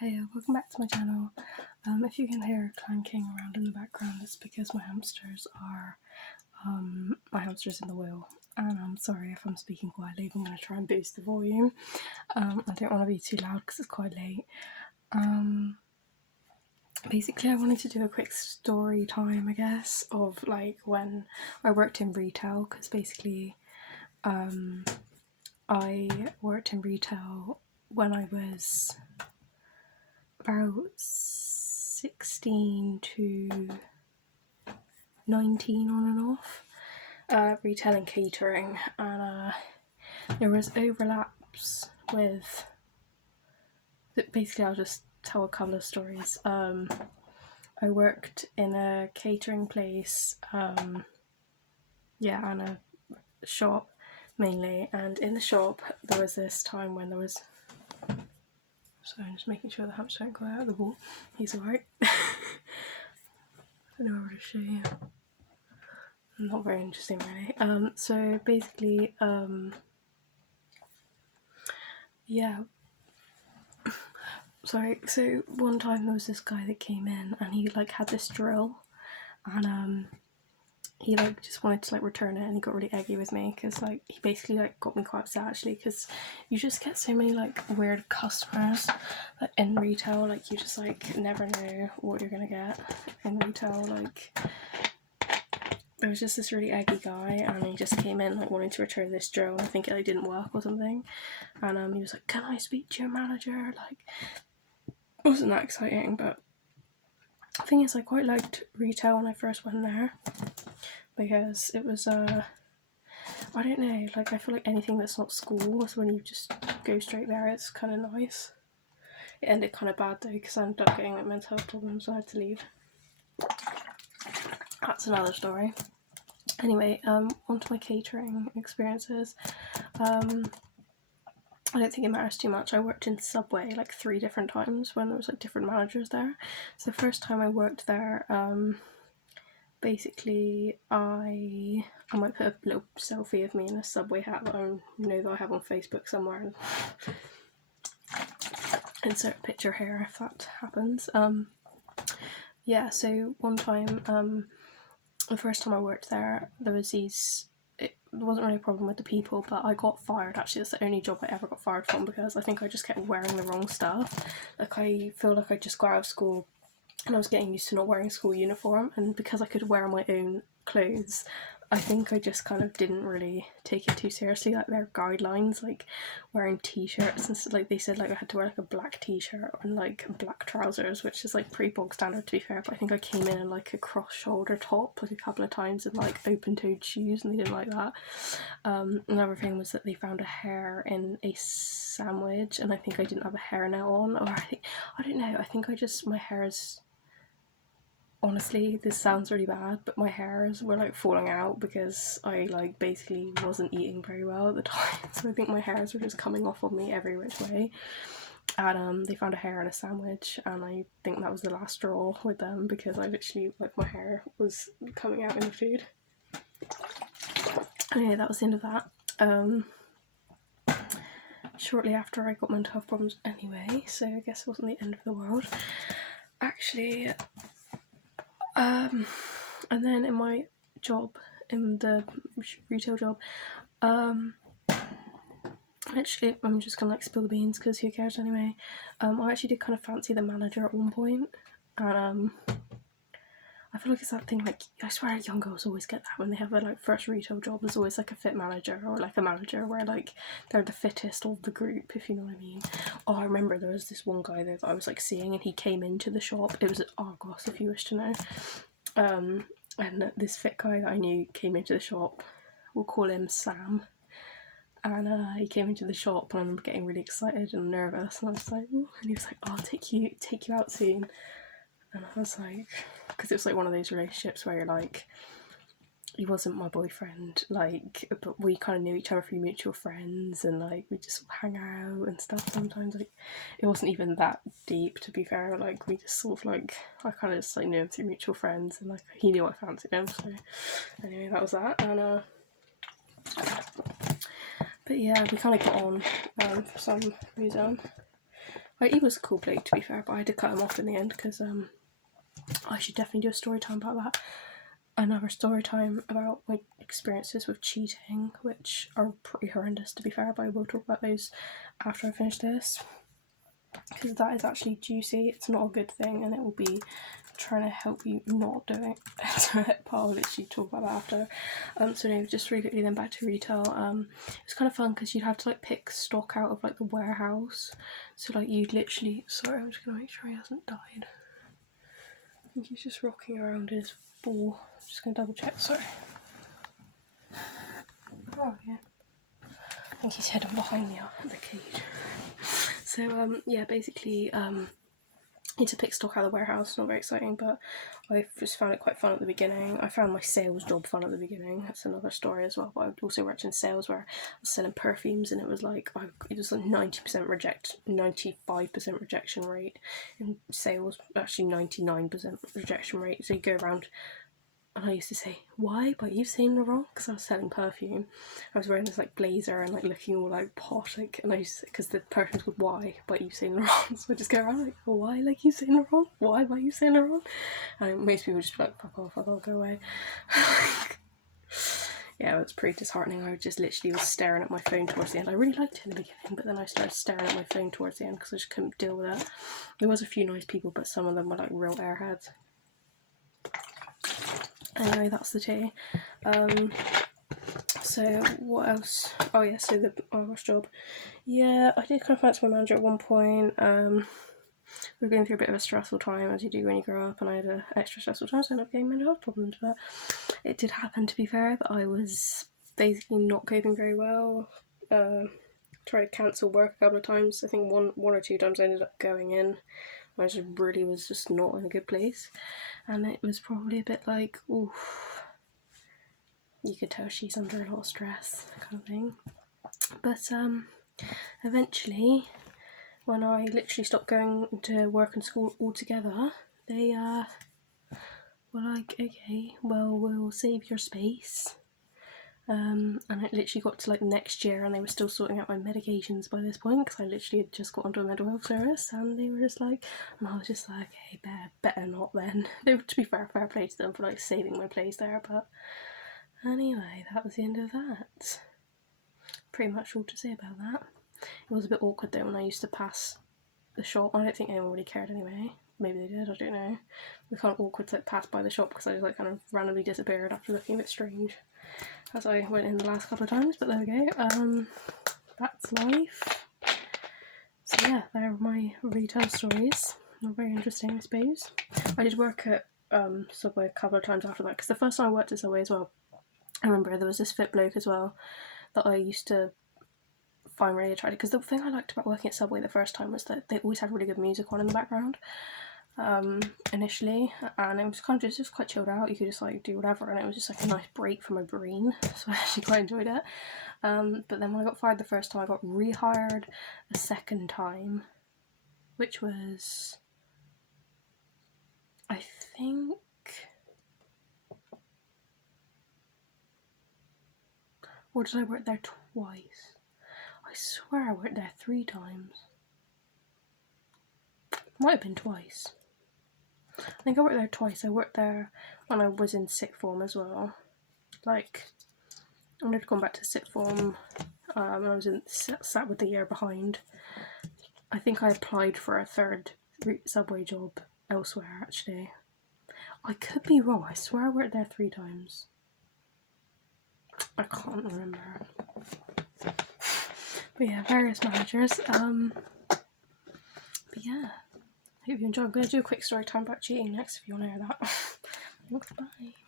Hey, welcome back to my channel. If you can hear clanking around in the background, it's because my hamsters in the wheel. And I'm sorry if I'm speaking quietly, but I'm going to try and boost the volume. I don't want to be too loud because it's quite late. Basically, I wanted to do a quick story time, I guess, of like when I worked in retail, because basically I worked in retail when I was about 16 to 19 on and off, retail and catering, and there was overlaps with, basically I'll just tell a couple of stories. I worked in a catering place, and a shop mainly, and in the shop there was this time when there was, so I'm just making sure the hamster don't go out of the wall, he's alright. I don't know where to show you. Not very interesting really. So basically, sorry, so one time there was this guy that came in and he like had this drill, and he like just wanted to like return it, and he got really eggy with me because like he basically like got me quite upset actually, because you just get so many like weird customers like in retail, like you just like never know what you're gonna get in retail. Like there was just this really eggy guy, and he just came in like wanting to return this drill, and I think it like didn't work or something, and he was like, "Can I speak to your manager?" Like, it wasn't that exciting, but the thing is I quite liked retail when I first went there, because it was I don't know, like I feel like anything that's not school is when you just go straight there, it's kind of nice. It ended kind of bad though, because I ended up getting like mental health problems, so I had to leave. That's another story. Anyway, onto my catering experiences. I don't think it matters too much. I worked in Subway like 3 different times when there was like different managers there. So the first time I worked there, basically I might put a little selfie of me in a Subway hat that I know that I have on Facebook somewhere, and insert a picture here if that happens. Yeah, so one time, the first time I worked there, there wasn't really a problem with the people, but I got fired. Actually, that's the only job I ever got fired from, because I think I just kept wearing the wrong stuff. Like, I feel like I just got out of school and I was getting used to not wearing school uniform, and because I could wear my own clothes, I think I just kind of didn't really take it too seriously, like their guidelines, like wearing t-shirts and stuff. Like they said like I had to wear like a black t-shirt and like black trousers, which is like pretty bog standard to be fair, but I think I came in like a cross-shoulder top like a couple of times and like open-toed shoes, and they didn't like that. Another thing was that they found a hair in a sandwich, and I think I didn't have a hairnet on, or I don't know, I think my hair is, honestly, this sounds really bad, but my hairs were like falling out because I like basically wasn't eating very well at the time, so I think my hairs were just coming off on me every which way. And they found a hair in a sandwich, and I think that was the last straw with them, because I literally, like, my hair was coming out in the food. Anyway, that was the end of that. Shortly after I got mental health problems anyway, so I guess it wasn't the end of the world. Actually, and then in my job, in the retail job, actually, I'm just gonna like spill the beans because who cares anyway. I actually did kind of fancy the manager at one point, and I feel like it's that thing, like, I swear young girls always get that when they have their like first retail job. There's always like a fit manager or like a manager where like they're the fittest of the group, if you know what I mean. Oh, I remember there was this one guy there that I was like seeing, and he came into the shop. It was at Argos, if you wish to know. And this fit guy that I knew came into the shop. We'll call him Sam. And he came into the shop, and I remember getting really excited and nervous, and I was like, ooh, and he was like, oh, I'll take you out soon. And I was like, because it was like one of those relationships where you're like, he wasn't my boyfriend, like, but we kind of knew each other through mutual friends, and like we just hang out and stuff sometimes. Like, it wasn't even that deep, to be fair. Like, we just sort of like, I kind of just like knew him through mutual friends, and like he knew I fancied him. So anyway, that was that. And but yeah, we kind of got on for some reason. Like, he was a cool bloke, to be fair, but I had to cut him off in the end because I should definitely do a story time about that. Another story time about my experiences with cheating, which are pretty horrendous, to be fair, but I will talk about those after I finish this, because that is actually juicy. It's not a good thing, and it will be trying to help you not do it. So I'll literally talk about that after. So anyway, just really quickly then back to retail. It was kind of fun because you'd have to like pick stock out of like the warehouse. So like you'd literally, sorry, I'm just gonna make sure he hasn't died. I think he's just rocking around in his ball. I'm just gonna double check, sorry. Oh yeah. I think he's hidden behind the cage. So yeah, basically need to pick stock out of the warehouse. Not very exciting, but I just found it quite fun at the beginning. I found my sales job fun at the beginning. That's another story as well. But I also worked in sales where I was selling perfumes, and it was like 90% reject, 95% rejection rate in sales. Actually, 99% rejection rate. So you go around. And I used to say, why? But you've seen the wrong? Because I was selling perfume. I was wearing this like blazer and like looking all like posh, like, and I used to, because the perfume's called why, but you've seen the wrong. So I just go around like, well, why, like, you've seen the wrong? Why, but you've seen the wrong? And most people would just be like, fuck off, I'll go away. Yeah, it was pretty disheartening. I just literally was staring at my phone towards the end. I really liked it in the beginning, but then I started staring at my phone towards the end because I just couldn't deal with it. There was a few nice people, but some of them were like real airheads. Anyway, that's the tea. So what else? Oh yeah, so the Irish job. Yeah, I did kind of fancy my manager at one point. We were going through a bit of a stressful time, as you do when you grow up, and I had an extra stressful time, so I ended up getting mental health problems. But it did happen, to be fair, that I was basically not coping very well. Tried to cancel work a couple of times. I think one or two times I ended up going in. I just really was just not in a good place, and it was probably a bit like, oof, you could tell she's under a lot of stress, kind of thing. But eventually, when I literally stopped going to work and school altogether, they were like, okay, well, we'll save your space. And it literally got to like next year, and they were still sorting out my medications by this point, because I literally had just got onto a mental health service, and they were just like, and I was just like, hey, better not then. To be fair play to them for like saving my place there, but anyway, that was the end of that. Pretty much all to say about that. It was a bit awkward though when I used to pass the shop. I don't think anyone really cared anyway. Maybe they did, I don't know. It was kind of awkward to like pass by the shop because I just like kind of randomly disappeared after looking a bit strange, as I went in the last couple of times, but there we go. That's life. So yeah, there are my retail stories. They're very interesting, I suppose. I did work at Subway a couple of times after that, because the first time I worked at Subway as well, I remember there was this fit bloke as well that I used to find really attractive, because the thing I liked about working at Subway the first time was that they always had really good music on in the background. Initially, and it was kind of just quite chilled out. You could just like do whatever, and it was just like a nice break for my brain, so I actually quite enjoyed it. But then when I got fired the first time, I got rehired a second time, which was, I think, or did I work there twice? I swear I worked there 3 times. Might have been twice. I think I worked there twice. I worked there when I was in sixth form as well. Like, I had gone back to sixth form, and I was sat with the year behind. I think I applied for a third Subway job elsewhere, actually. I could be wrong. I swear I worked there 3 times. I can't remember. But yeah, various managers. But yeah. Hope you enjoy. I'm going to do a quick story time about cheating next if you want to hear that. Thanks, bye.